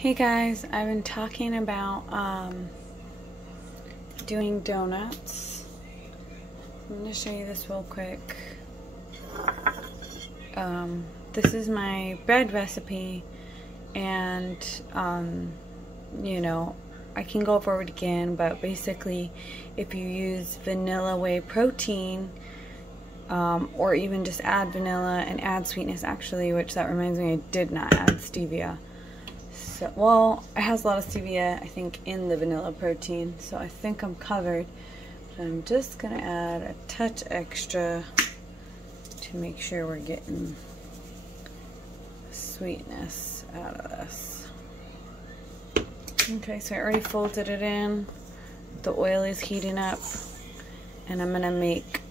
Hey guys, I've been talking about doing donuts. I'm going to show you this real quick. This is my bread recipe, and you know, I can go over it again, but basically if you use vanilla whey protein, or even just add vanilla and add sweetness, actually, which that reminds me, I did not add stevia. So, well, it has a lot of stevia, I think, in the vanilla protein, so I think I'm covered. But I'm just going to add a touch extra to make sure we're getting sweetness out of this. Okay, so I already folded it in. The oil is heating up, and I'm going to make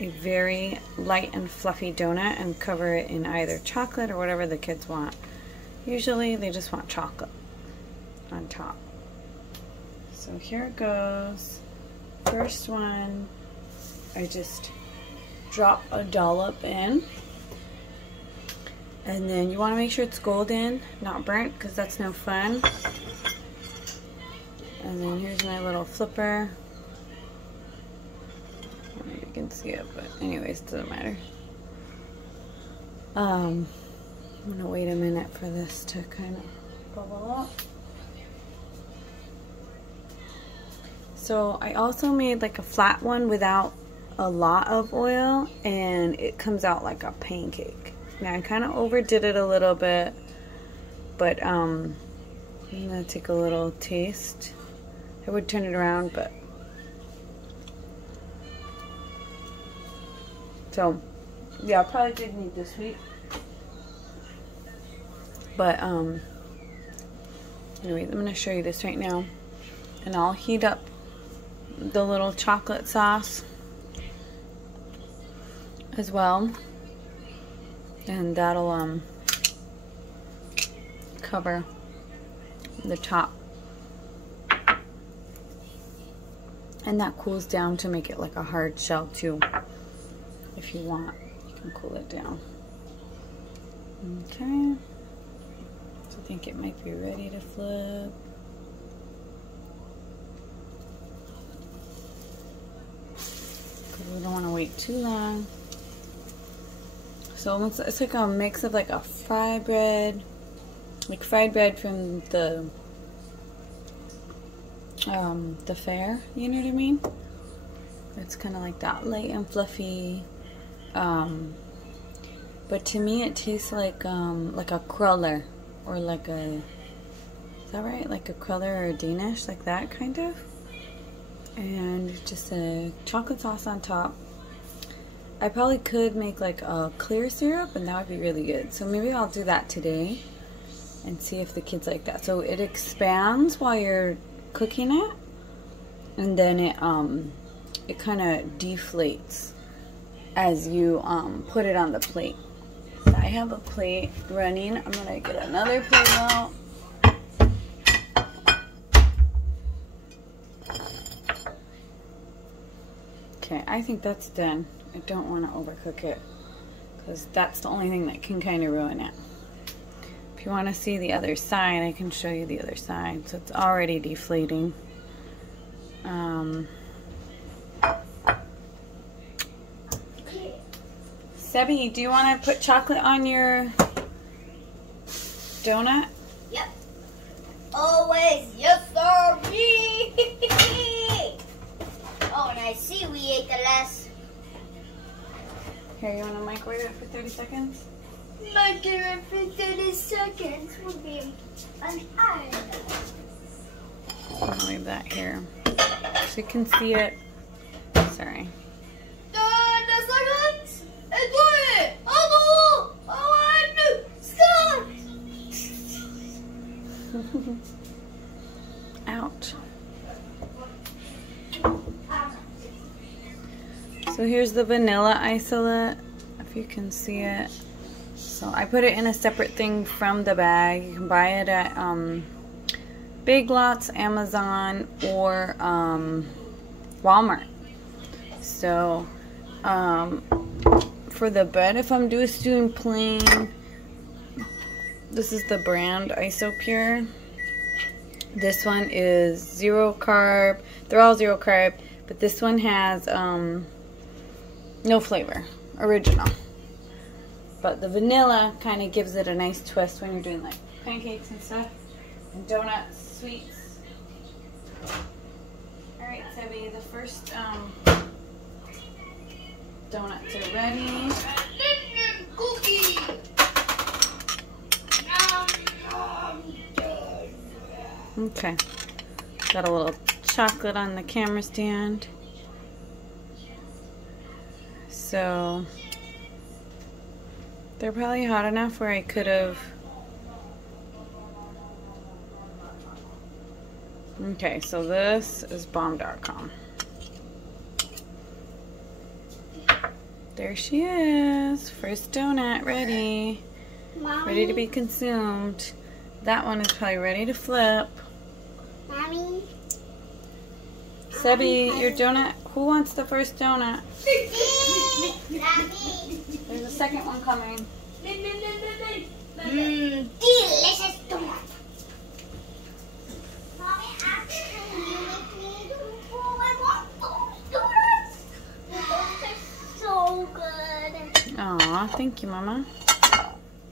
a very light and fluffy donut and cover it in either chocolate or whatever the kids want. Usually they just want chocolate on top. So here it goes. First one, I just drop a dollop in. And then you want to make sure it's golden, not burnt, because that's no fun. And then here's my little flipper. I don't know if you can see it, but anyways, it doesn't matter. I'm gonna wait a minute for this to kind of bubble up. So I also made like a flat one without a lot of oil, and it comes out like a pancake. Now I kind of overdid it a little bit, but I'm gonna take a little taste. I would turn it around, but so yeah, I probably did need the sweet. But anyway, I'm going to show you this right now, and I'll heat up the little chocolate sauce as well, and that'll cover the top, and that cools down to make it like a hard shell too. If you want, you can cool it down. Okay. I think it might be ready to flip. Because we don't want to wait too long. So it's like a mix of like a fried bread, like fried bread from the fair. You know what I mean? It's kind of like that, light and fluffy. But to me, it tastes like a cruller. Or like a, is that right? Like a cruller or a Danish, like that kind of. And just a chocolate sauce on top. I probably could make like a clear syrup, and that would be really good. So maybe I'll do that today and see if the kids like that. So it expands while you're cooking it, and then it kind of deflates as you put it on the plate. I have a plate running. I'm gonna get another plate out. Okay, I think that's done. I don't want to overcook it, because that's the only thing that can kind of ruin it. If you want to see the other side, I can show you the other side. So it's already deflating. Sebby, do you want to put chocolate on your donut? Yep. Always, yes sir. Oh, and I see we ate the last. Here, you want to microwave it for 30 seconds? Microwave for 30 seconds would be an hour. I'll leave that here so you can see it. Sorry. 30 seconds. Enjoy it. Oh, stop. Ouch. So here's the vanilla isolate, if you can see it. So I put it in a separate thing from the bag. You can buy it at Big Lots, Amazon, or Walmart. So for the bread, if I'm just doing plain, this is the brand Isopure. This one is 0 carb. They're all 0 carb, but this one has no flavor, original. But the vanilla kind of gives it a nice twist when you're doing like pancakes and stuff, and donuts, sweets. All right, Sebby, the first donuts are ready. Cookie. Okay, got a little chocolate on the camera stand. So they're probably hot enough where I could have. Okay, so this is bomb.com. There she is. First donut ready. Mommy. Ready to be consumed. That one is probably ready to flip. Mommy. Sebby, your donut. Who wants the first donut? Mommy. There's a second one coming. Delicious donut. Mommy, after you make me I want those donuts. Those are so good. Aw, thank you, Mama.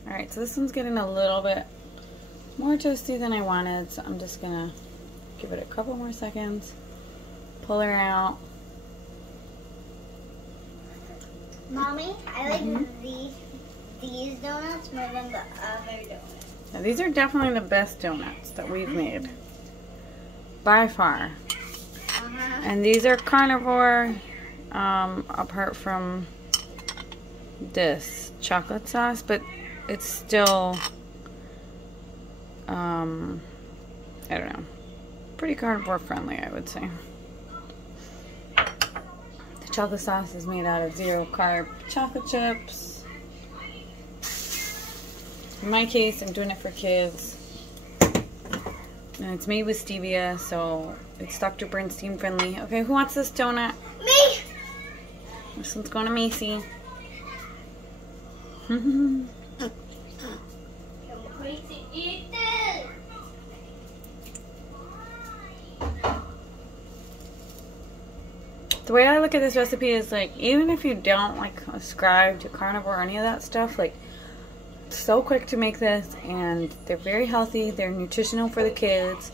Alright, so this one's getting a little bit more toasty than I wanted, so I'm just gonna give it a couple more seconds. Pull her out. Mommy, I like these donuts more than the other donuts. Now, these are definitely the best donuts that we've made. By far. And these are carnivore, apart from this chocolate sauce, but it's still, I don't know, pretty carnivore friendly, I would say. The chocolate sauce is made out of 0 carb chocolate chips. In my case, I'm doing it for kids. And it's made with stevia, so it's Dr. Bernstein friendly. Okay, who wants this donut? Me! This one's going to Macy. I'm going to eat this. The way I look at this recipe is like, even if you don't like ascribe to carnivore or any of that stuff, like, it's so quick to make this, and they're very healthy, they're nutritional for the kids,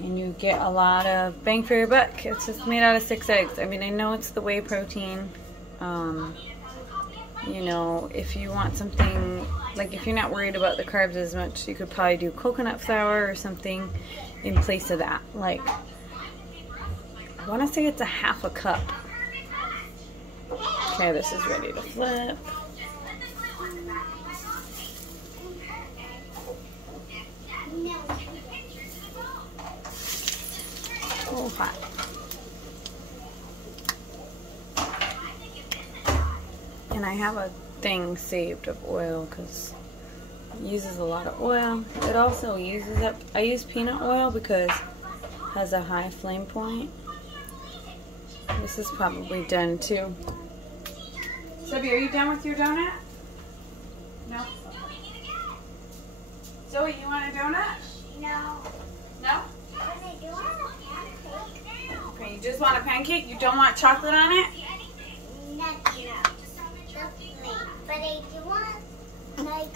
and you get a lot of bang for your buck. It's just made out of 6 eggs. I mean, I know it's the whey protein. You know, if you want something, like if you're not worried about the carbs as much, you could probably do coconut flour or something in place of that. Like, I want to say it's a ½ cup. Okay, this is ready to flip. Oh, hot. And I have a thing saved of oil because it uses a lot of oil. It also uses up, I use peanut oil because it has a high flame point. This is probably done too. Sebby, are you done with your donut? No? Zoe, you want a donut? No. No? But I do want a pancake. Okay, you just want a pancake? You don't want chocolate on it? Not just plain. But I do want like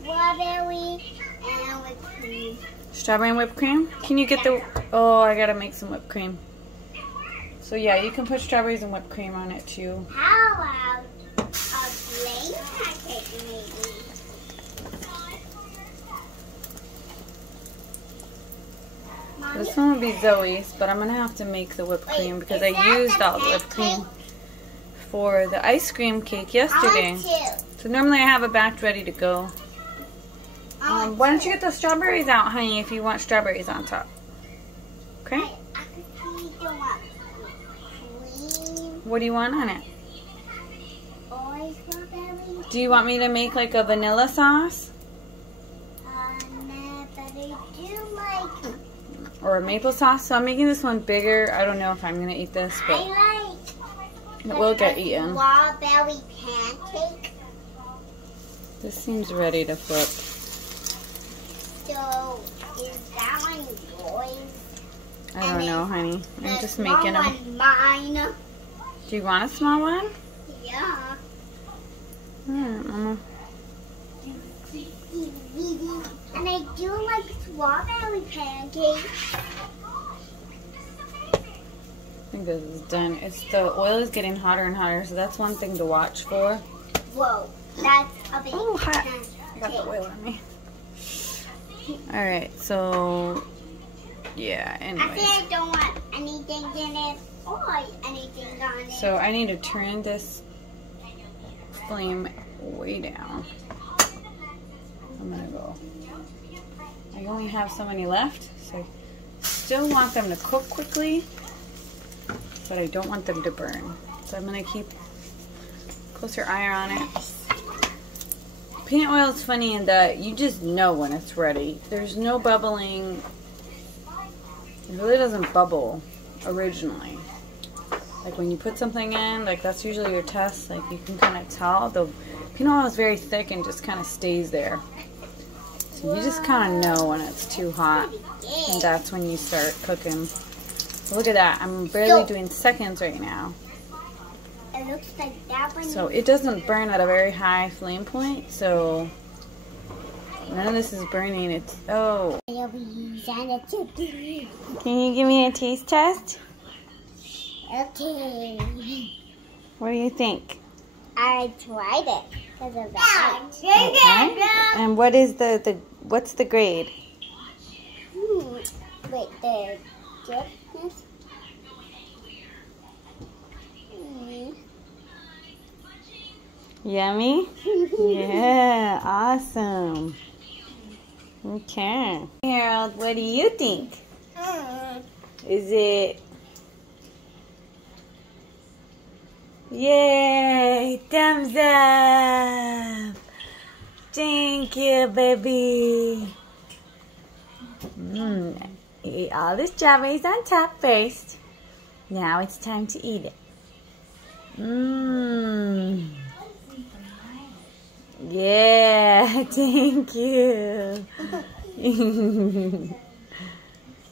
strawberry and whipped cream. Strawberry and whipped cream? Can you get the... Oh, I gotta make some whipped cream. So yeah, you can put strawberries and whipped cream on it too. How about a plain pancake maybe? This one would be Zoe's, but I'm gonna have to make the whipped cream because I used all the whipped cream for the ice cream cake yesterday. So normally I have a batch ready to go. Why don't you get the strawberries out, honey, if you want strawberries on top? Okay? What do you want on it? Do you want me to make like a vanilla sauce? No, but I do like... Or a maple sauce? So I'm making this one bigger. I don't know if I'm going to eat this, but it will get eaten. Strawberry pancake. This seems ready to flip. So So, is that one yours? I don't know, honey. I'm just making them. One mine. Do you want a small one? Yeah. Alright, Mama. And I do like strawberry pancakes. I think this is done. The oil is getting hotter and hotter, so that's one thing to watch for. Whoa, that's a big Oh, hot. I got the oil on me. Alright, so yeah, anyways. Actually, I don't want anything in it or anything on it. So I need to turn this flame way down. I'm gonna go. I only have so many left, so I still want them to cook quickly, but I don't want them to burn. So I'm gonna keep closer eye on it. Peanut oil is funny in that you just know when it's ready. There's no bubbling. It really doesn't bubble originally. Like when you put something in, like that's usually your test. Like you can kind of tell. The peanut oil is very thick and just kind of stays there. So you just kind of know when it's too hot. And that's when you start cooking. So look at that. I'm barely doing seconds right now. It looks like that one. So it doesn't burn at a very high flame point. So none of this is burning. It's, oh. Can you give me a taste test? Okay. What do you think? I tried it because of that. Okay. And what is what's the grade? Wait, the goodness. Yummy? Yeah, awesome. Okay. Harold, what do you think? Is it... Yay! Thumbs up! Thank you, baby! Eat all the strawberries on top first. Now it's time to eat it. Yeah, thank you.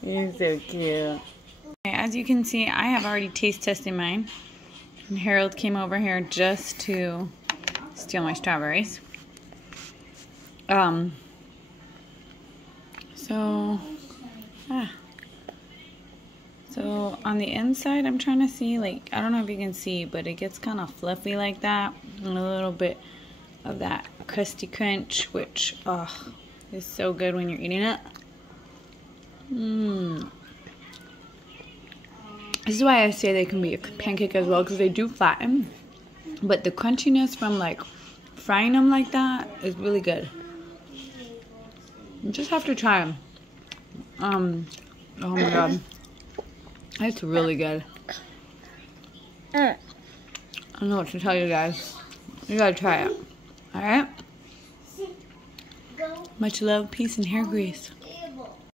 You're so cute. As you can see, I have already taste tested mine. And Harold came over here just to steal my strawberries. So on the inside, I'm trying to see, like, I don't know if you can see, but it gets kind of fluffy like that. And a little bit of that crusty crunch, which, is so good when you're eating it. This is why I say they can be a pancake as well, because they do flatten. But the crunchiness from, like, frying them like that is really good. You just have to try them. Oh my god. It's really good. I don't know what to tell you guys. You gotta try it. Alright? Much love, peace, and hair grease.